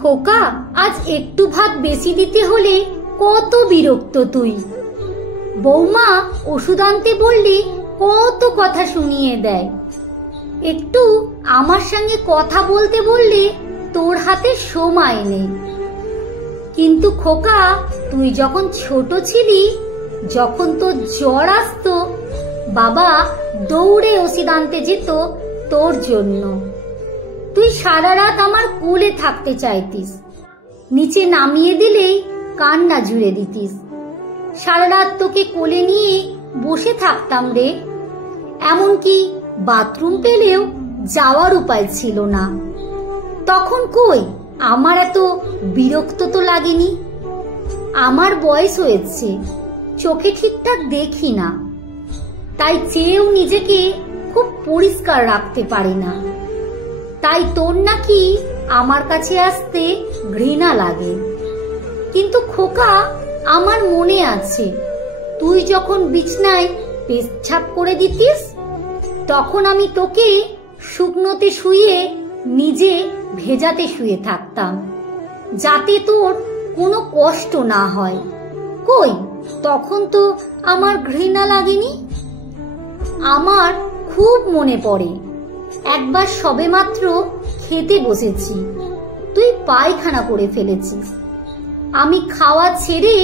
খোকা, আজ একটু ভাত বেশি দিতে হলে কত বিরক্ত তুই। বৌমা ওষুধ আনতে বললে কত কথা শুনিয়ে দেয়। একটু আমার সঙ্গে কথা বলতে বললে তোর হাতে সময় নেই। কিন্তু খোকা, তুই যখন ছোট ছিলি, যখন তোর জ্বর আসতো, বাবা দৌড়ে ওষুধ আনতে যেত তোর জন্য। তুই সারা রাত আমার কোলে থাকতে চাইতিস, নিচে নামিয়ে দিলেই কান্না জুড়ে দিতিস। সারা রাত তোকে কোলে নিয়ে বসে থাকতাম রে। এমনকি বাথরুম পেলেও যাওয়ার উপায় ছিল না। তখন কই আমার এত বিরক্ত তো লাগেনি। আমার বয়স হয়েছে, চোখে ঠিকঠাক দেখি না, তাই চেয়েও নিজেকে খুব পরিষ্কার রাখতে পারি না। তাই তোর নাকি আমার কাছে আসতে ঘৃণা লাগে। কিন্তু খোকা, আমার মনে আছে তুই যখন বিছনায় পেচ্ছাপ করে দিতিস, তখন আমি তোকে শুকনোতে শুয়ে নিজে ভেজাতে শুয়ে থাকতাম, যাতে তোর কোনো কষ্ট না হয়। কই তখন তো আমার ঘৃণা লাগেনি। আমার খুব মনে পড়ে, একবার সবেমাত্র খেতে বসেছি, তুই পায়খানা করে ফেলেছিস। আমি খাওয়া ছেড়ে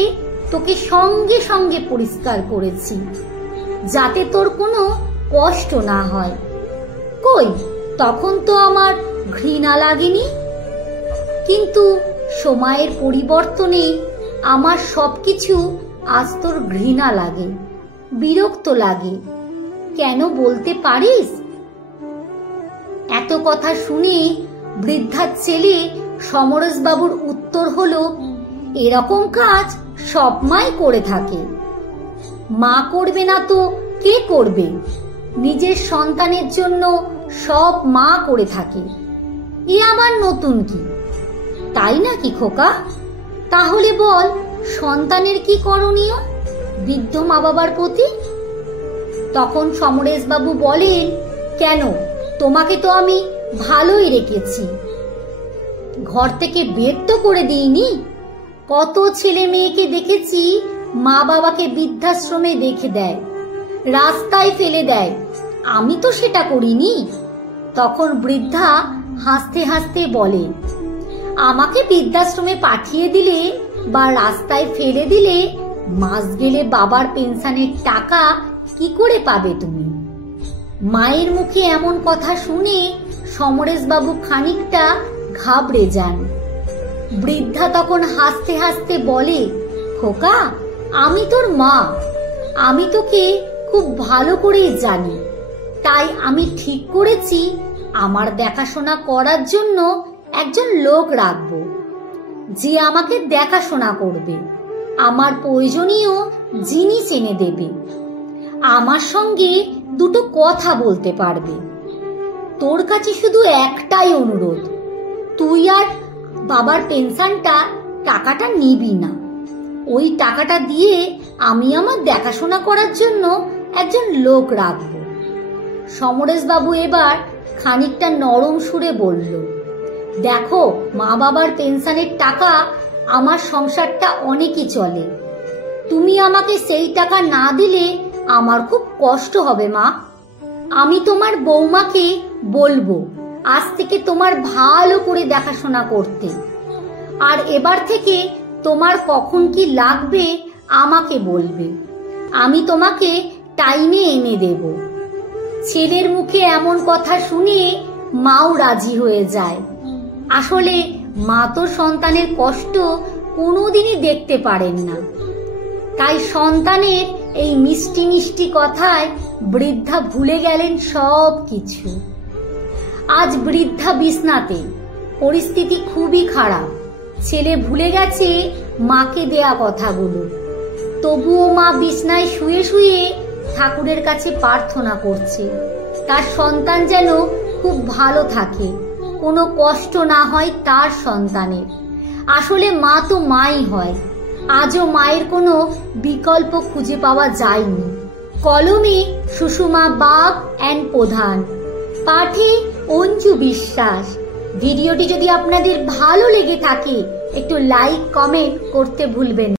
তোকে সঙ্গে সঙ্গে পরিষ্কার করেছি, যাতে তোর কোনো কষ্ট না হয়। কই তখন তো আমার ঘৃণা লাগেনি। কিন্তু সময়ের পরিবর্তনে আমার সবকিছু আজ তোর ঘৃণা লাগে, বিরক্ত লাগে। কেন বলতে পারিস? এত কথা শুনে বৃদ্ধার ছেলে সমরেশবাবুর উত্তর হলো, এরকম কাজ সব মাই করে থাকে। মা করবে না তো কে করবে? নিজের সন্তানের জন্য সব মা করে থাকে, এ আবার নতুন কি? তাই নাকি খোকা? তাহলে বল, সন্তানের কি করণীয় বৃদ্ধ মা বাবার প্রতি? তখন সমরেশবাবু বলেন, কেন, তোমাকে তো আমি ভালোই রেখেছি, ঘর থেকে বের তো করে দিইনি। কত ছেলে মেয়েকে দেখেছি মা বাবাকে বৃদ্ধাশ্রমে রেখে দেয়, রাস্তায় ফেলে দেয়, আমি তো সেটা করিনি। তখন বৃদ্ধা হাসতে হাসতে বলে, আমাকে বৃদ্ধাশ্রমে পাঠিয়ে দিলে বা রাস্তায় ফেলে দিলে মাস গেলে বাবার পেনশনের টাকা কি করে পাবে তুমি? মায়ের মুখে এমন কথা শুনে সমরেশবাবু খানিকটা ঘাবড়ে যান। বৃদ্ধা তখন হাসতে হাসতে বলে, খোকা, আমি তোর মা, আমি তোকে খুব ভালো করেই জানি। তাই আমি ঠিক করেছি আমার দেখাশোনা করার জন্য একজন লোক রাখবো, যে আমাকে দেখাশোনা করবে, আমার প্রয়োজনীয় জিনিস এনে দেবে, আমার সঙ্গে দুটো কথা বলতে পারবে। তোর কাছে শুধু একটাই অনুরোধ, তুই আর বাবার পেনশনটা টাকাটা নিবি না। ওই টাকাটা দিয়ে আমি আমার দেখাশোনা করার জন্য একজন লোক রাখবো। সমরেশবাবু এবার খানিকটা নরম সুরে বলল, দেখো, মা বাবার পেনশনের টাকা আমার সংসারটা অনেকই চলে। তুমি আমাকে সেই টাকা না দিলে আমার খুব কষ্ট হবে মা। আমি তোমার বৌমাকে বলবো আজ থেকে তোমার ভালো করে দেখাশোনা করতে। আর এবার থেকে তোমার কখন কি লাগবে আমাকে বলবে, আমি তোমাকে টাইমে এনে দেব। ছেলের মুখে এমন কথা শুনে মাও রাজি হয়ে যায়। আসলে মা তো সন্তানের কষ্ট কোনোদিনই দেখতে পারেন না, তাই সন্তানের এই মিষ্টি মিষ্টি কথায় বৃদ্ধা ভুলে গেলেন সব কিছু। আজ বৃদ্ধা বিছনাতে, পরিস্থিতি খুবই খারাপ। ছেলে ভুলে গেছে মাকে দেয়া কথাগুলো, তবুও মা বিছনায় শুয়ে শুয়ে ঠাকুরের কাছে প্রার্থনা করছে তার সন্তান যেন খুব ভালো থাকে, কোনো কষ্ট না হয় তার সন্তানের। আসলে মা তো মাই হয়, আজও মায়ের কোনো বিকল্প খুঁজে পাওয়া যায়নি। কলমে সুষমা বাগ অ্যান্ড প্রধান, পাঠে অঞ্জু বিশ্বাস, ভিডিওটি যদি আপনাদের ভালো লেগে থাকে একটু লাইক কমেন্ট করতে ভুলবেন না।